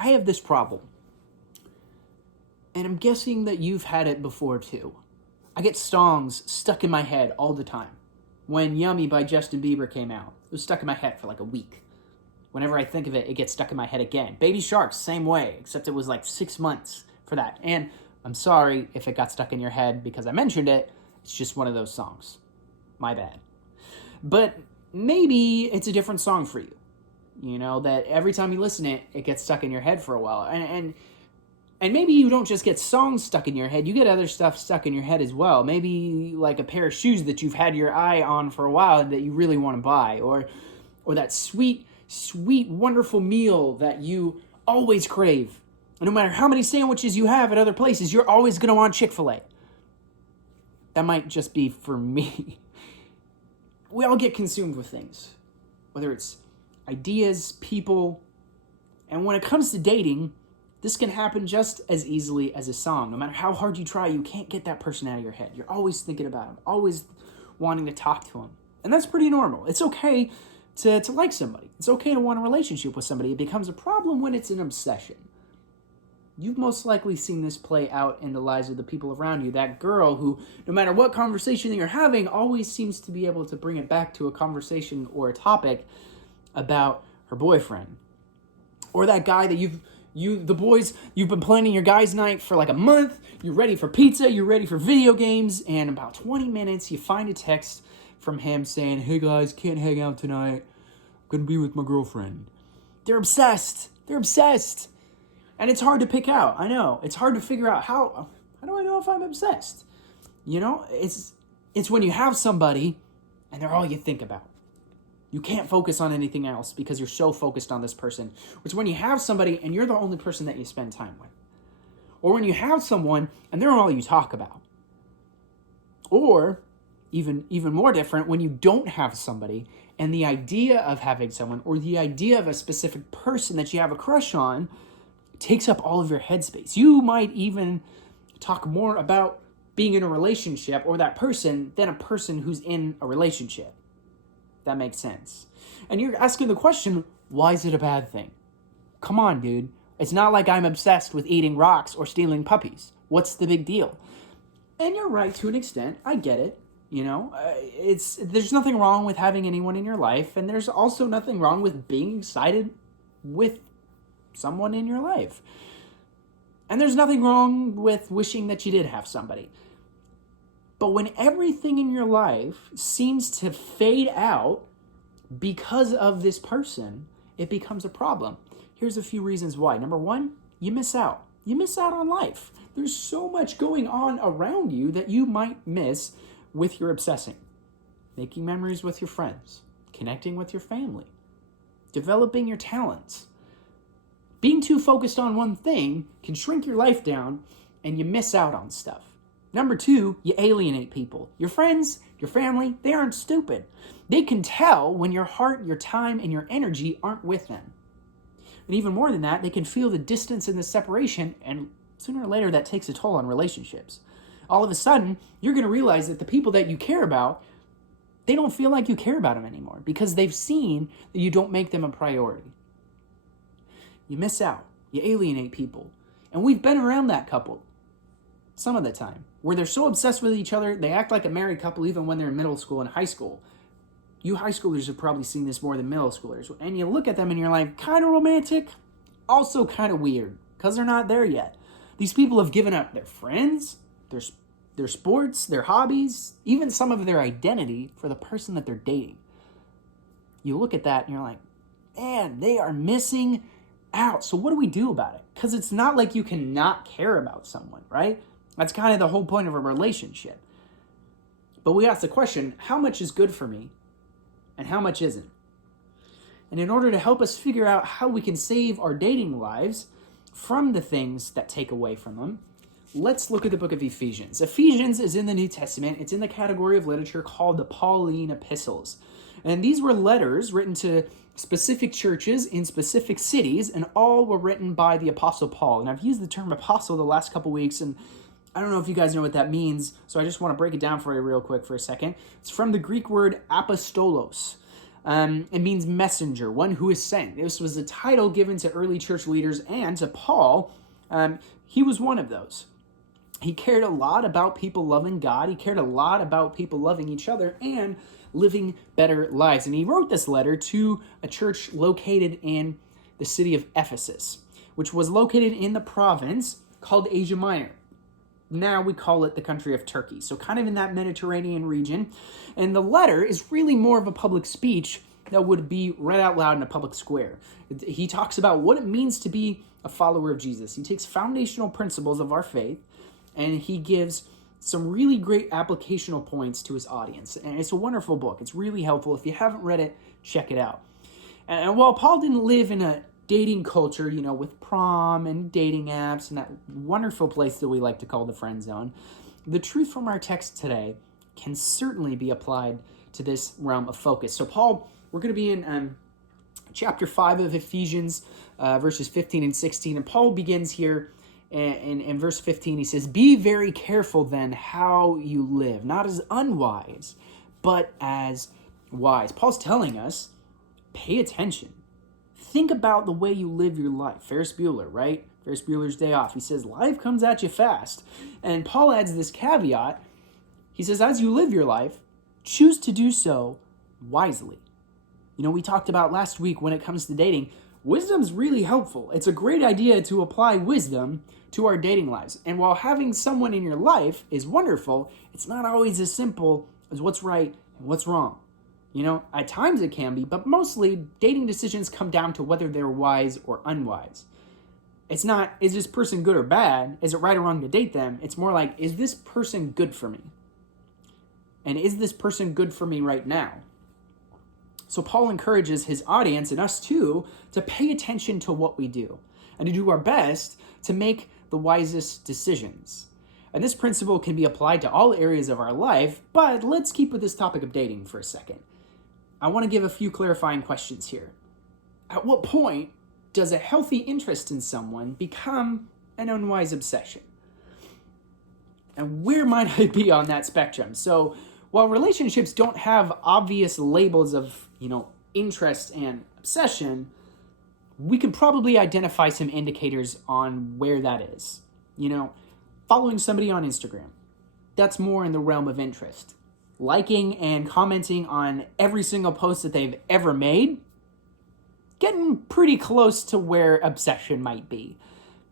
I have this problem, and I'm guessing that you've had it before too. I get songs stuck in my head all the time. When Yummy by Justin Bieber came out, it was stuck in my head for like a week. Whenever I think of it, it gets stuck in my head again. Baby Shark, same way, except it was like 6 months for that. And I'm sorry if it got stuck in your head because I mentioned it. It's just one of those songs. My bad. But maybe it's a different song for you. You know, that every time you listen to it, it gets stuck in your head for a while. And maybe you don't just get songs stuck in your head, you get other stuff stuck in your head as well. Maybe like a pair of shoes that you've had your eye on for a while that you really want to buy. Or that sweet, wonderful meal that you always crave. And no matter how many sandwiches you have at other places, you're always going to want Chick-fil-A. That might just be for me. We all get consumed with things. Whether it's ideas, people. And when it comes to dating, this can happen just as easily as a song. No matter how hard you try, you can't get that person out of your head. You're always thinking about him, always wanting to talk to him. And that's pretty normal. It's okay to like somebody. It's okay to want a relationship with somebody. It becomes a problem when it's an obsession. You've most likely seen this play out in the lives of the people around you. That girl who, no matter what conversation that you're having, always seems to be able to bring it back to a conversation or a topic about her boyfriend. Or that guy that you've been planning your guys' night for like a month. You're ready for pizza. You're ready for video games. And in about 20 minutes, you find a text from him saying, "Hey guys, can't hang out tonight. I'm going to be with my girlfriend." They're obsessed. And it's hard to pick out. I know. It's hard to figure out how do I know if I'm obsessed? You know, it's when you have somebody and they're all you think about. You can't focus on anything else because you're so focused on this person. It's when you have somebody and you're the only person that you spend time with. Or when you have someone and they're all you talk about. Or, even more different, when you don't have somebody and the idea of having someone or the idea of a specific person that you have a crush on takes up all of your headspace. You might even talk more about being in a relationship or that person than a person who's in a relationship. That makes sense. And you're asking the question, why is it a bad thing? Come on, dude. It's not like I'm obsessed with eating rocks or stealing puppies. What's the big deal? And you're right to an extent. I get it. You know, there's nothing wrong with having anyone in your life, and there's also nothing wrong with being excited with someone in your life. And there's nothing wrong with wishing that you did have somebody. But when everything in your life seems to fade out because of this person, it becomes a problem. Here's a few reasons why. Number one, you miss out. You miss out on life. There's so much going on around you that you might miss with your obsessing. Making memories with your friends, connecting with your family, developing your talents. Being too focused on one thing can shrink your life down and you miss out on stuff. Number two, you alienate people. Your friends, your family, they aren't stupid. They can tell when your heart, your time, and your energy aren't with them. And even more than that, they can feel the distance and the separation, and sooner or later that takes a toll on relationships. All of a sudden, you're going to realize that the people that you care about, they don't feel like you care about them anymore because they've seen that you don't make them a priority. You miss out. You alienate people. And we've been around that couple some of the time, where they're so obsessed with each other, they act like a married couple even when they're in middle school and high school. You high schoolers have probably seen this more than middle schoolers. And you look at them and you're like, kind of romantic, also kind of weird, because they're not there yet. These people have given up their friends, their sports, their hobbies, even some of their identity for the person that they're dating. You look at that and you're like, man, they are missing out. So what do we do about it? Because it's not like you can not care about someone, right? That's kind of the whole point of a relationship. But we ask the question, how much is good for me and how much isn't? And in order to help us figure out how we can save our dating lives from the things that take away from them, let's look at the book of Ephesians. Ephesians is in the New Testament. It's in the category of literature called the Pauline epistles. And these were letters written to specific churches in specific cities, and all were written by the Apostle Paul. And I've used the term apostle the last couple weeks, and I don't know if you guys know what that means, so I just want to break it down for you real quick for a second. It's from the Greek word apostolos. It means messenger, one who is sent. This was a title given to early church leaders, and to Paul, he was one of those. He cared a lot about people loving God. He cared a lot about people loving each other and living better lives. And he wrote this letter to a church located in the city of Ephesus, which was located in the province called Asia Minor. Now we call it the country of Turkey. So kind of in that Mediterranean region. And the letter is really more of a public speech that would be read out loud in a public square. He talks about what it means to be a follower of Jesus. He takes foundational principles of our faith and he gives some really great applicational points to his audience. And it's a wonderful book. It's really helpful. If you haven't read it, check it out. And while Paul didn't live in a dating culture, with prom and dating apps and that wonderful place that we like to call the friend zone, the truth from our text today can certainly be applied to this realm of focus. So Paul, we're going to be in chapter 5 of Ephesians, verses 15 and 16. And Paul begins here in verse 15. He says, "Be very careful then how you live, not as unwise, but as wise." Paul's telling us, pay attention. Think about the way you live your life. Ferris Bueller, right? Ferris Bueller's Day Off. He says, life comes at you fast. And Paul adds this caveat. He says, as you live your life, choose to do so wisely. We talked about last week when it comes to dating, wisdom's really helpful. It's a great idea to apply wisdom to our dating lives. And while having someone in your life is wonderful, it's not always as simple as what's right and what's wrong. At times it can be, but mostly dating decisions come down to whether they're wise or unwise. It's not, is this person good or bad? Is it right or wrong to date them? It's more like, is this person good for me? And is this person good for me right now? So Paul encourages his audience and us too to pay attention to what we do and to do our best to make the wisest decisions. And this principle can be applied to all areas of our life, but let's keep with this topic of dating for a second. I want to give a few clarifying questions here. At what point does a healthy interest in someone become an unwise obsession? And where might I be on that spectrum? So while relationships don't have obvious labels of, interest and obsession, we could probably identify some indicators on where that is. Following somebody on Instagram, that's more in the realm of interest. Liking and commenting on every single post that they've ever made, getting pretty close to where obsession might be.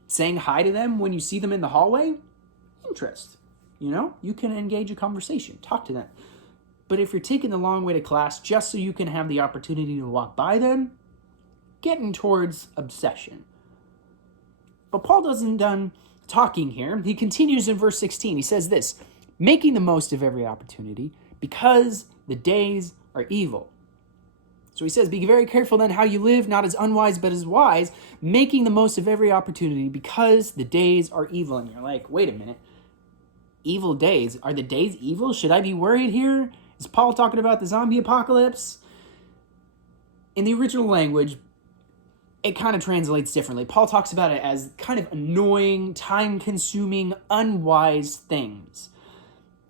Saying hi to them when you see them in the hallway, interest. You can engage a conversation, talk to them. But if you're taking the long way to class just so you can have the opportunity to walk by them, getting towards obsession. But Paul doesn't done talking here. He continues in verse 16. He says this, making the most of every opportunity because the days are evil. So he says, be very careful then how you live, not as unwise, but as wise, making the most of every opportunity because the days are evil. And you're like, wait a minute. Evil days? Are the days evil? Should I be worried here? Is Paul talking about the zombie apocalypse? In the original language, it kind of translates differently. Paul talks about it as kind of annoying, time-consuming, unwise things.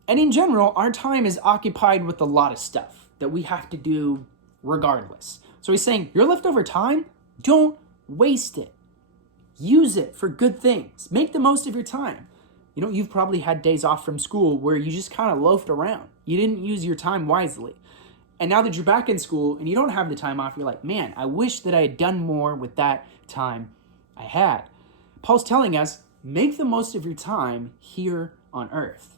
And in general, our time is occupied with a lot of stuff that we have to do regardless. So he's saying, your leftover time, don't waste it. Use it for good things. Make the most of your time. You've probably had days off from school where you just kind of loafed around. You didn't use your time wisely. And now that you're back in school and you don't have the time off, you're like, man, I wish that I had done more with that time I had. Paul's telling us, make the most of your time here on earth.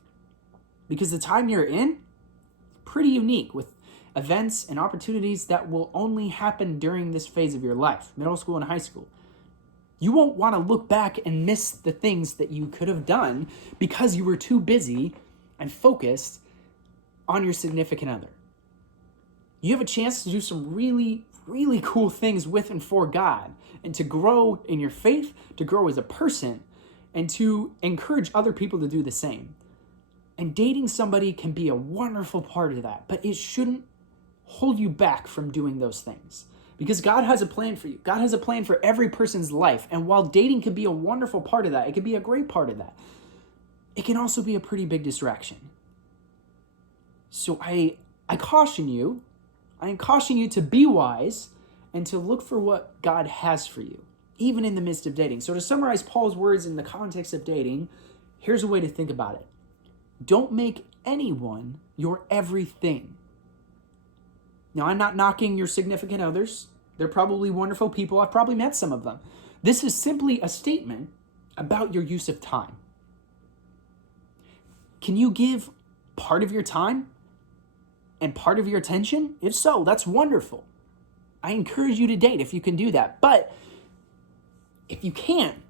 Because the time you're in, pretty unique with events and opportunities that will only happen during this phase of your life, middle school and high school. You won't want to look back and miss the things that you could have done because you were too busy and focused on your significant other. You have a chance to do some really, really cool things with and for God and to grow in your faith, to grow as a person, and to encourage other people to do the same. And dating somebody can be a wonderful part of that, but it shouldn't hold you back from doing those things. Because God has a plan for you. God has a plan for every person's life. And while dating can be a wonderful part of that, it can be a great part of that, it can also be a pretty big distraction. So I caution you I am cautioning you to be wise and to look for what God has for you, even in the midst of dating. So to summarize Paul's words in the context of dating, here's a way to think about it. Don't make anyone your everything. Now, I'm not knocking your significant others. They're probably wonderful people. I've probably met some of them. This is simply a statement about your use of time. Can you give part of your time and part of your attention? If so, that's wonderful. I encourage you to date if you can do that. But if you can't,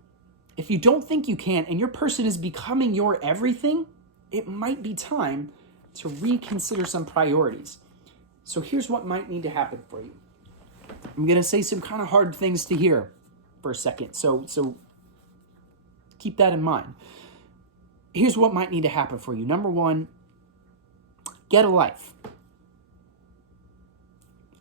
if you don't think you can, and your person is becoming your everything, it might be time to reconsider some priorities. So here's what might need to happen for you. I'm going to say some kind of hard things to hear for a second. So keep that in mind. Here's what might need to happen for you. Number one, get a life.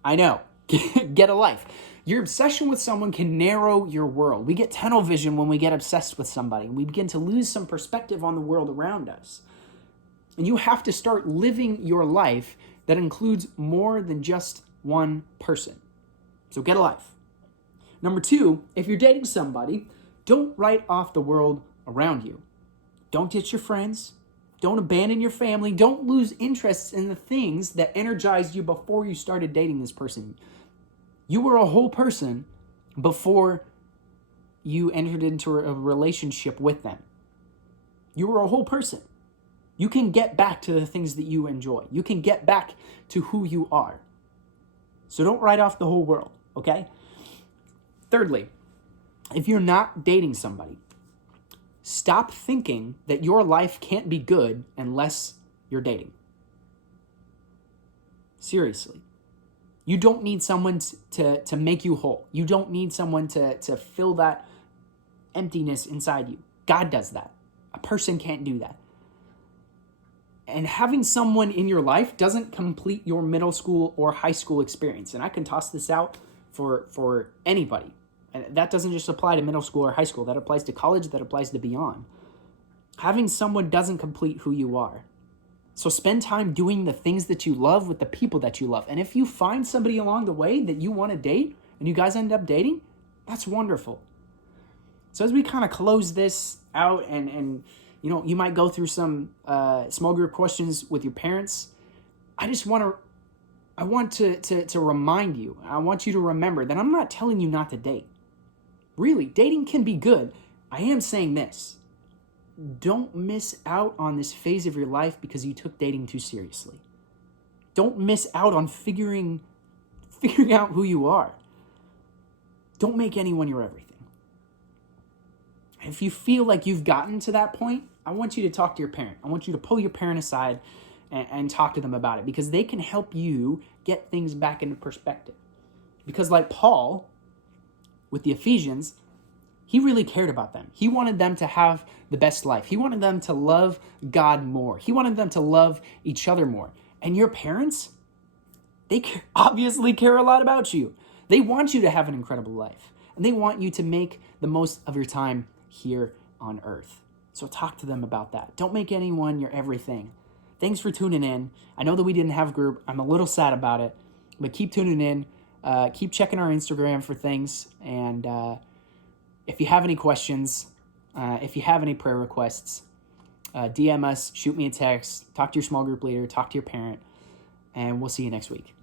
I know, get a life. Your obsession with someone can narrow your world. We get tunnel vision when we get obsessed with somebody. We begin to lose some perspective on the world around us. And you have to start living your life that includes more than just one person. So get a life. Number two, if you're dating somebody, don't write off the world around you. Don't ditch your friends. Don't abandon your family. Don't lose interest in the things that energized you before you started dating this person. You were a whole person before you entered into a relationship with them. You were a whole person. You can get back to the things that you enjoy. You can get back to who you are. So don't write off the whole world, okay? Thirdly, if you're not dating somebody, stop thinking that your life can't be good unless you're dating. Seriously. You don't need someone to make you whole. You don't need someone to fill that emptiness inside you. God does that. A person can't do that. And having someone in your life doesn't complete your middle school or high school experience. And I can toss this out for anybody. And that doesn't just apply to middle school or high school. That applies to college. That applies to beyond. Having someone doesn't complete who you are. So spend time doing the things that you love with the people that you love. And if you find somebody along the way that you want to date and you guys end up dating, that's wonderful. So as we kind of close this out and you know, you might go through some small group questions with your parents. I want to remind you. I want you to remember that I'm not telling you not to date. Really, dating can be good. I am saying this. Don't miss out on this phase of your life because you took dating too seriously. Don't miss out on figuring out who you are. Don't make anyone your everything. If you feel like you've gotten to that point, I want you to talk to your parent. I want you to pull your parent aside and talk to them about it because they can help you get things back into perspective. Because like Paul with the Ephesians, he really cared about them. He wanted them to have the best life. He wanted them to love God more. He wanted them to love each other more. And your parents, they obviously care a lot about you. They want you to have an incredible life. And they want you to make the most of your time here on earth. So talk to them about that. Don't make anyone your everything. Thanks for tuning in. I know that we didn't have a group. I'm a little sad about it. But keep tuning in. Keep checking our Instagram for things. And if you have any questions, if you have any prayer requests, DM us, shoot me a text, talk to your small group leader, talk to your parent, and we'll see you next week.